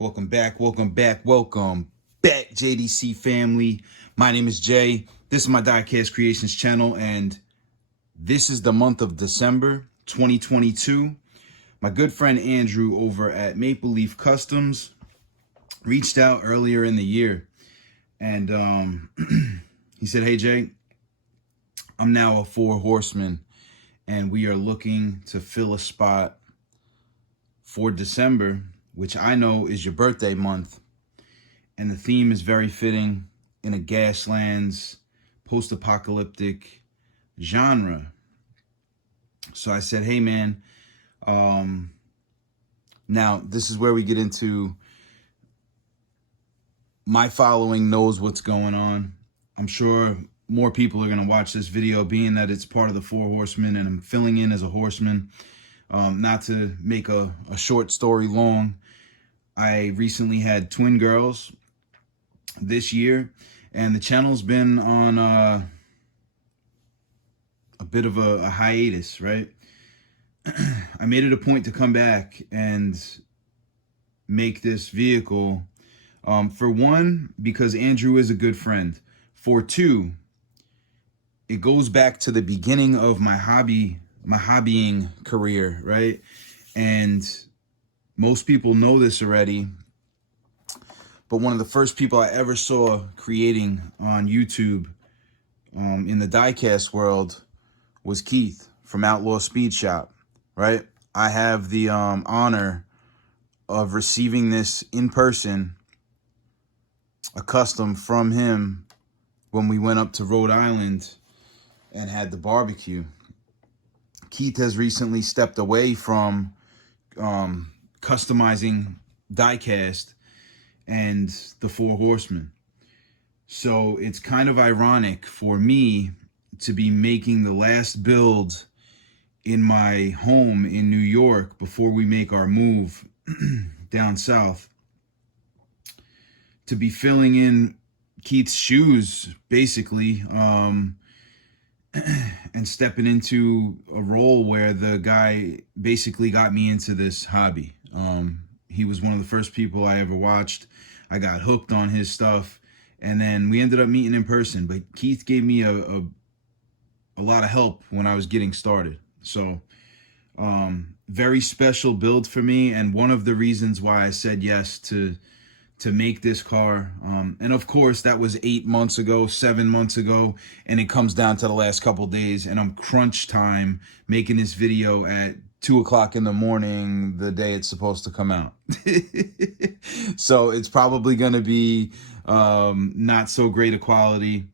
Welcome back, JDC family. My name is Jay. This is my Diecast Creations channel, and this is the month of December 2022. My good friend Andrew over at Maple Leaf Customs reached out earlier in the year, and he said, "Hey Jay, I'm now a Four Horseman, and we are looking to fill a spot for December, which I know is your birthday month. And the theme is very fitting in a Gaslands post-apocalyptic genre." So I said, hey man, now this is where we get into my following knows what's going on. I'm sure more people are going to watch this video, being that it's part of the Four Horsemen and I'm filling in as a horseman. Not to make a short story long, I recently had twin girls this year, and the channel's been on a bit of a hiatus, right? I made it a point to come back and make this vehicle, for one, because Andrew is a good friend. For two, it goes back to the beginning of my hobbying career, right? And most people know this already, but one of the first people I ever saw creating on YouTube in the diecast world was Keith from Outlaw Speed Shop, right? I have the honor of receiving this in person, a custom from him, when we went up to Rhode Island and had the barbecue. Keith has recently stepped away from customizing diecast and the Four Horsemen. So it's kind of ironic for me to be making the last build in my home in New York before we make our move down south, to be filling in Keith's shoes, basically, and stepping into a role where the guy basically got me into this hobby. He was one of the first people I ever watched. I got hooked on his stuff, and then we ended up meeting in person. But Keith gave me a lot of help when I was getting started. So very special build for me, and one of the reasons why I said yes to make this car. And of course, that was 8 months ago, 7 months ago, and it comes down to the last couple days, and I'm crunch time making this video at 2 o'clock in the morning, the day it's supposed to come out. So it's probably going to be not so great a quality,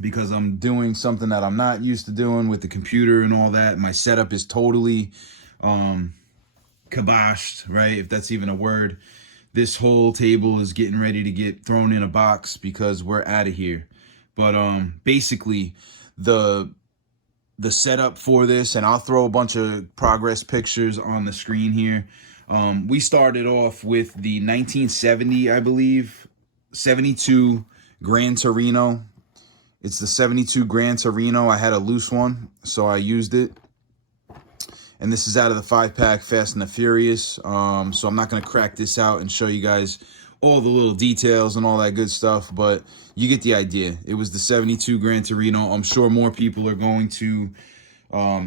because I'm doing something that I'm not used to doing with the computer and all that. My setup is totally kiboshed, right? If that's even a word. This whole table is getting ready to get thrown in a box because we're out of here. But basically, the setup for this, and I'll throw a bunch of progress pictures on the screen here. We started off with the 1970, I believe, 72 Gran Torino. It's the 72 Gran Torino. I had a loose one, so I used it. And this is out of the 5-pack Fast and the Furious. So I'm not going to crack this out and show you guys all the little details and all that good stuff, but you get the idea. It was the 72 Gran Torino. I'm sure more people are going to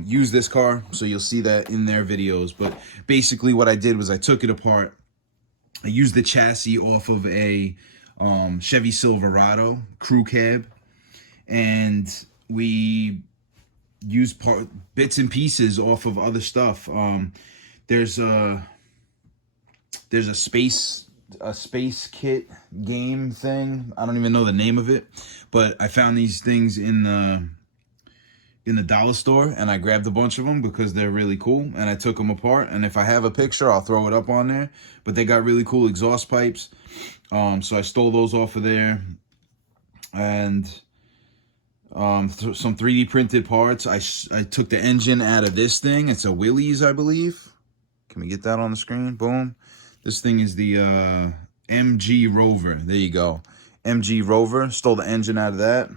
use this car, so you'll see that in their videos. But basically what I did was I took it apart. I used the chassis off of a Chevy Silverado crew cab, and we use bits and pieces off of other stuff. There's a space kit game thing. I don't even know the name of it, but I found these things in the dollar store, and I grabbed a bunch of them because they're really cool, and I took them apart. And if I have a picture, I'll throw it up on there. But they got really cool exhaust pipes, so I stole those off of there. And some 3D printed parts. I took the engine out of this thing. It's a Willys, I believe. Can we get that on the screen? Boom. This thing is the MG Rover. There you go. MG Rover. Stole the engine out of that.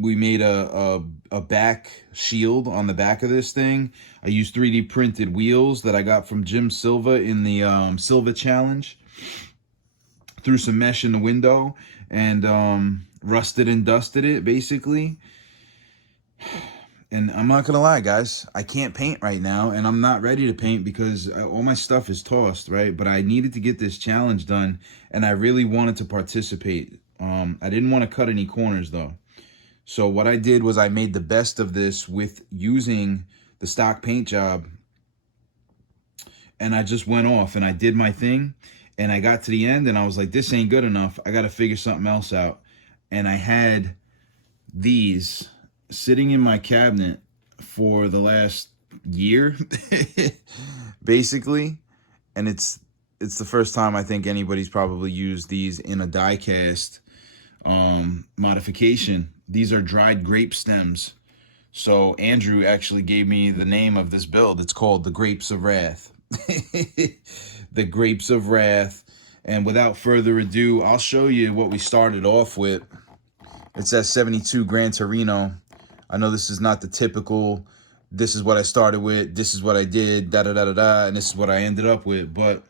we made a back shield on the back of this thing. I used 3D printed wheels that I got from Jim Silva in the Silva Challenge. Threw some mesh in the window and rusted and dusted it, basically. And I'm not gonna lie, guys, I can't paint right now, and I'm not ready to paint because all my stuff is tossed, right? But I needed to get this challenge done, and I really wanted to participate. I didn't want to cut any corners, though. So what I did was I made the best of this with using the stock paint job, and I just went off and I did my thing, and I got to the end, and I was like, this ain't good enough. I got to figure something else out. And I had these sitting in my cabinet for the last year, basically. And it's the first time I think anybody's probably used these in a die cast modification. These are dried grape stems. So Andrew actually gave me the name of this build. It's called the Grapes of Wrath. The Grapes of Wrath. And without further ado, I'll show you what we started off with. It's that 72 Gran Torino. I know this is not the typical, this is what I started with, this is what I did, da-da-da-da-da, and this is what I ended up with. But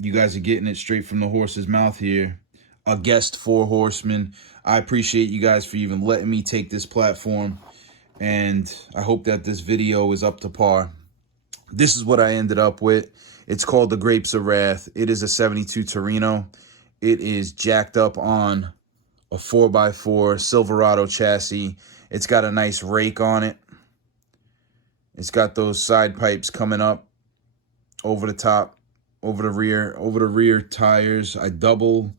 you guys are getting it straight from the horse's mouth here. A guest Four Horsemen. I appreciate you guys for even letting me take this platform, and I hope that this video is up to par. This is what I ended up with. It's called the Grapes of Wrath. It is a 72 Torino. It is jacked up on a 4x4 Silverado chassis. It's got a nice rake on it. It's got those side pipes coming up over the top, over the rear tires. I doubled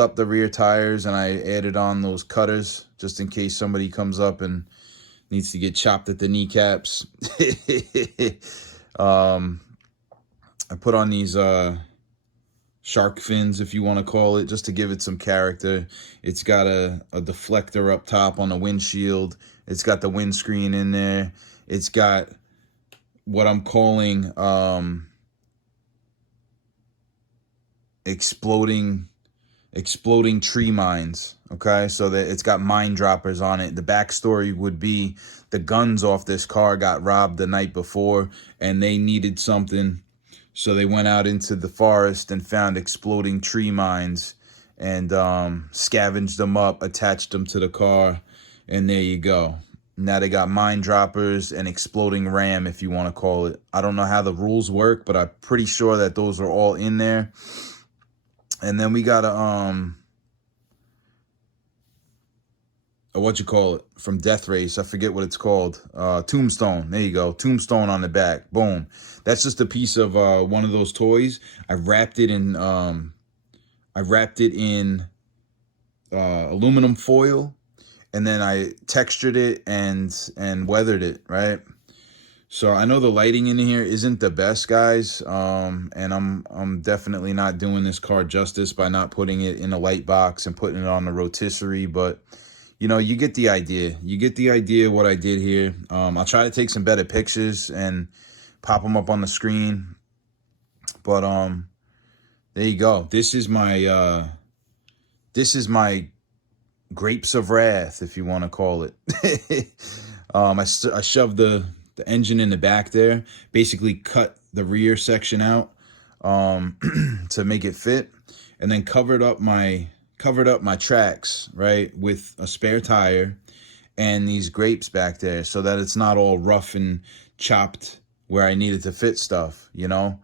up the rear tires, and I added on those cutters just in case somebody comes up and needs to get chopped at the kneecaps. I put on these shark fins, if you want to call it, just to give it some character. It's got a deflector up top on the windshield. It's got the windscreen in there. It's got what I'm calling exploding tree mines. Okay, so that it's got mine droppers on it. The backstory would be the guns off this car got robbed the night before, and they needed something. So they went out into the forest and found exploding tree mines and scavenged them up, attached them to the car, and there you go. Now they got mine droppers and exploding ram, if you want to call it. I don't know how the rules work, but I'm pretty sure that those are all in there. And then we got a what you call it from Death Race, I forget what it's called, tombstone. There you go, tombstone on the back. Boom. That's just a piece of one of those toys. I wrapped it in aluminum foil, and then I textured it and weathered it, right? So I know the lighting in here isn't the best, guys, and I'm definitely not doing this car justice by not putting it in a light box and putting it on the rotisserie, but you know, you get the idea. You get the idea of what I did here. I'll try to take some better pictures and pop them up on the screen. But there you go. This is my Grapes of Wrath, if you want to call it. I shoved the engine in the back there. Basically cut the rear section out to make it fit, and then covered up my tracks, right, with a spare tire and these grapes back there so that it's not all rough and chopped where I needed to fit stuff, you know.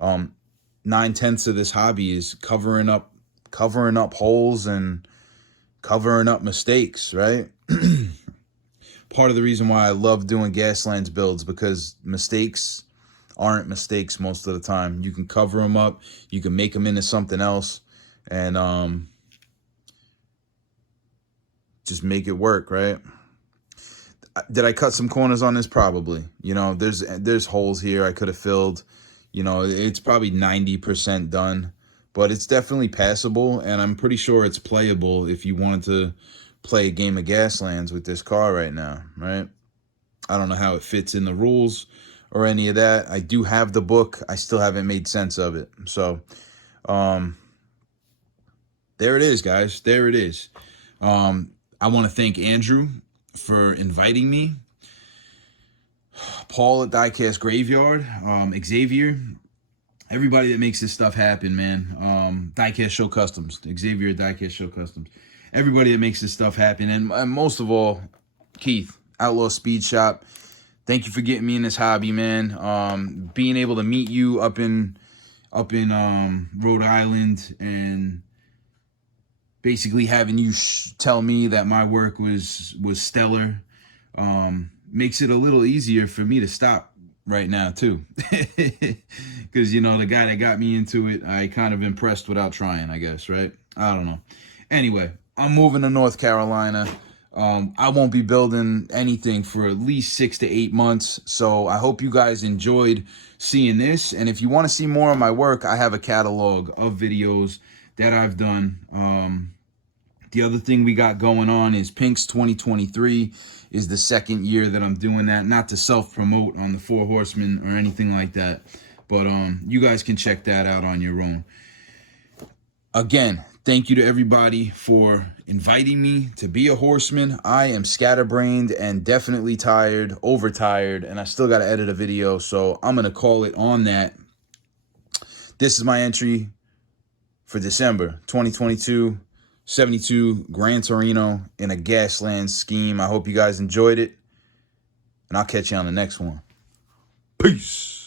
9/10 of this hobby is covering up holes and covering up mistakes, right? Part of the reason why I love doing Gaslands builds, because mistakes aren't mistakes most of the time. You can cover them up, you can make them into something else, and just make it work, right? Did I cut some corners on this? Probably. You know, there's holes here I could have filled. You know, it's probably 90% done, but it's definitely passable, and I'm pretty sure it's playable if you wanted to play a game of Gaslands with this car right now, right? I don't know how it fits in the rules or any of that. I do have the book. I still haven't made sense of it. So, there it is, guys. There it is. I want to thank Andrew for inviting me, Paul at Diecast Graveyard, Xavier, everybody that makes this stuff happen, man. Diecast Show Customs, Xavier at Diecast Show Customs, everybody that makes this stuff happen, and most of all, Keith, Outlaw Speed Shop. Thank you for getting me in this hobby, man. Being able to meet you up in Rhode Island, and basically having you tell me that my work was stellar, makes it a little easier for me to stop right now too. Because, you know, the guy that got me into it, I kind of impressed without trying, I guess, right? I don't know. Anyway, I'm moving to North Carolina. I won't be building anything for at least 6 to 8 months. So I hope you guys enjoyed seeing this. And if you want to see more of my work, I have a catalog of videos that I've done. The other thing we got going on is Pink's 2023 is the second year that I'm doing that. Not to self-promote on the Four Horsemen or anything like that, but you guys can check that out on your own. Again, thank you to everybody for inviting me to be a horseman. I am scatterbrained and definitely tired, overtired, and I still got to edit a video, so I'm going to call it on that. This is my entry for December 2022, 72 Grand Torino in a Gasland scheme. I hope you guys enjoyed it, and I'll catch you on the next one. Peace.